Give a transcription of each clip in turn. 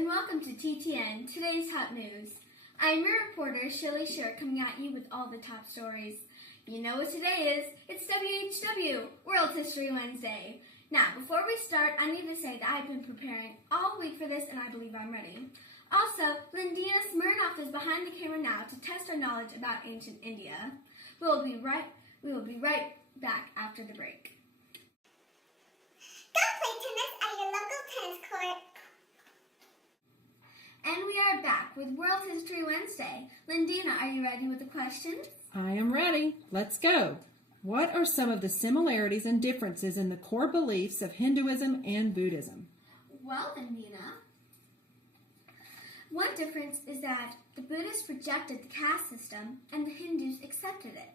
and welcome to TTN, today's top news. I'm your reporter, Shirley Shirk, coming at you with all the top stories. You know what today is. It's WHW, World History Wednesday. Now, before we start, I need to say that I've been preparing all week for this, and I believe I'm ready. Also, Lindina Smirnoff is behind the camera now to test our knowledge about ancient India. We will be right back after the break. Go play tennis at your local tennis court. And we are back with World History Wednesday. Lindina, are you ready with the questions? I am ready. Let's go. What are some of the similarities and differences in the core beliefs of Hinduism and Buddhism? Well, Lindina, one difference is that the Buddhists rejected the caste system and the Hindus accepted it.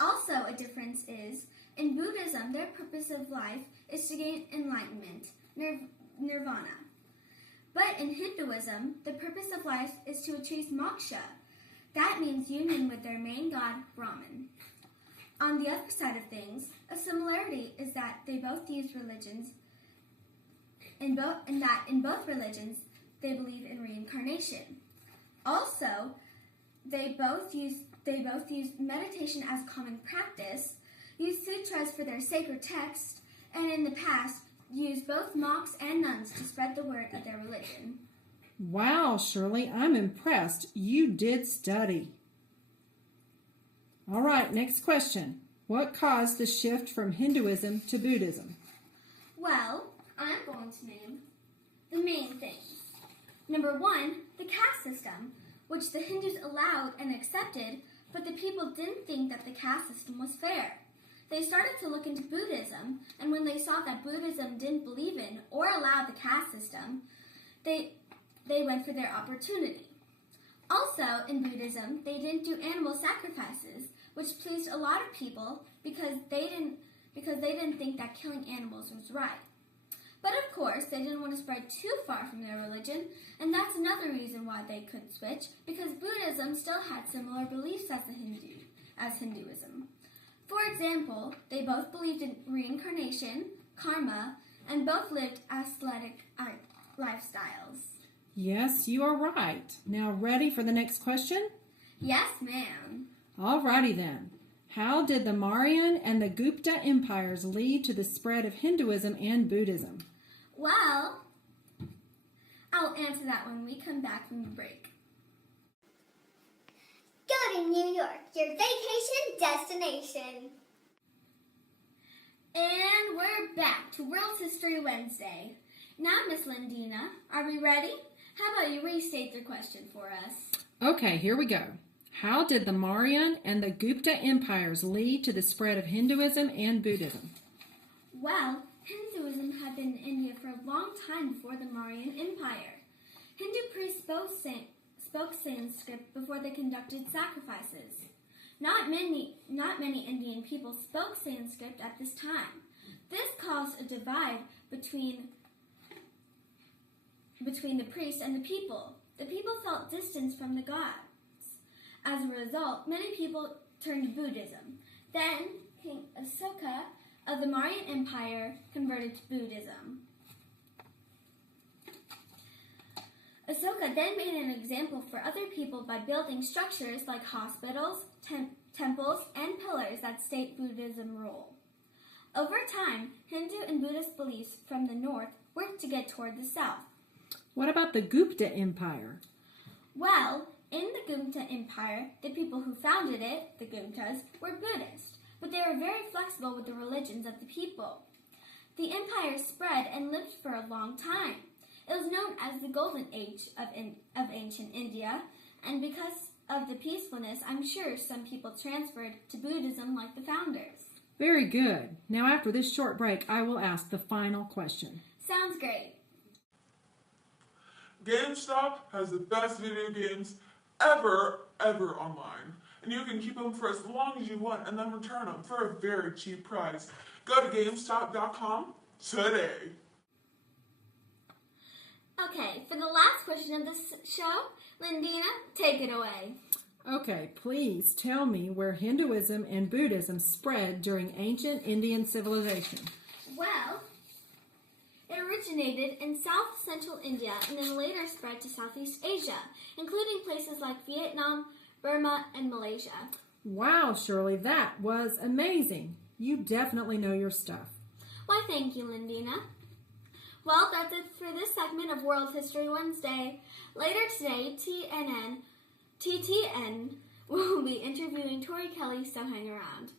Also, a difference is, in Buddhism, their purpose of life is to gain enlightenment, nirvana. But in Hinduism, the purpose of life is to achieve moksha. That means union with their main god, Brahman. On the other side of things, a similarity is that they both use religions, in both religions, they believe in reincarnation. Also, they both use meditation as a common practice, use sutras for their sacred text, and in the past, use both monks and nuns to spread the word of their religion. Wow, Shirley, I'm impressed. You did study. All right, next question. What caused the shift from Hinduism to Buddhism? Well, I'm going to name the main things. Number one, the caste system, which the Hindus allowed and accepted, but the people didn't think that the caste system was fair. They started to look into Buddhism, and when they saw that Buddhism didn't believe in or allow the caste system, they went for their opportunity. Also, in Buddhism, they didn't do animal sacrifices, which pleased a lot of people because they didn't think that killing animals was right. But of course, they didn't want to spread too far from their religion, and that's another reason why they could switch, because Buddhism still had similar beliefs as Hinduism. For example, they both believed in reincarnation, karma, and both lived athletic lifestyles. Yes, you are right. Now ready for the next question? Yes, ma'am. All righty then. How did the Mauryan and the Gupta empires lead to the spread of Hinduism and Buddhism? Well, I'll answer that when we come back from the break. Go to New York, your vacation destination. And we're back to World History Wednesday. Now, Miss Lindina, are we ready? How about you restate the question for us? Okay, here we go. How did the Mauryan and the Gupta empires lead to the spread of Hinduism and Buddhism? Well, Hinduism had been in India for a long time before the Mauryan Empire. Hindu priests spoke Sanskrit before they conducted sacrifices. Not many Indian people spoke Sanskrit at this time. This caused a divide between the priests and the people. The people felt distance from the gods. As a result, many people turned to Buddhism. Then, King Asoka of the Mauryan Empire converted to Buddhism. Asoka then made an example for other people by building structures like hospitals, temples, and pillars that state Buddhism rule. Over time, Hindu and Buddhist beliefs from the north worked to get toward the south. What about the Gupta Empire? Well, in the Gupta Empire, the people who founded it, the Guptas, were Buddhist, but they were very flexible with the religions of the people. The empire spread and lived for a long time. It was known as the Golden Age of ancient India, and because of the peacefulness, I'm sure some people transferred to Buddhism like the founders. Very good. Now after this short break, I will ask the final question. Sounds great. GameStop has the best video games ever online. And you can keep them for as long as you want and then return them for a very cheap price. Go to GameStop.com today. Okay, for the last question of this show, Lindina, take it away. Okay, please tell me where Hinduism and Buddhism spread during ancient Indian civilization. Well, It originated in South Central India and then later spread to Southeast Asia, including places like Vietnam, Burma, and Malaysia. Wow, Shirley, that was amazing. You definitely know your stuff. Why, thank you, Lindina. Well, that's it for this segment of World History Wednesday. Later today, TTN will be interviewing Tori Kelly, so hang around.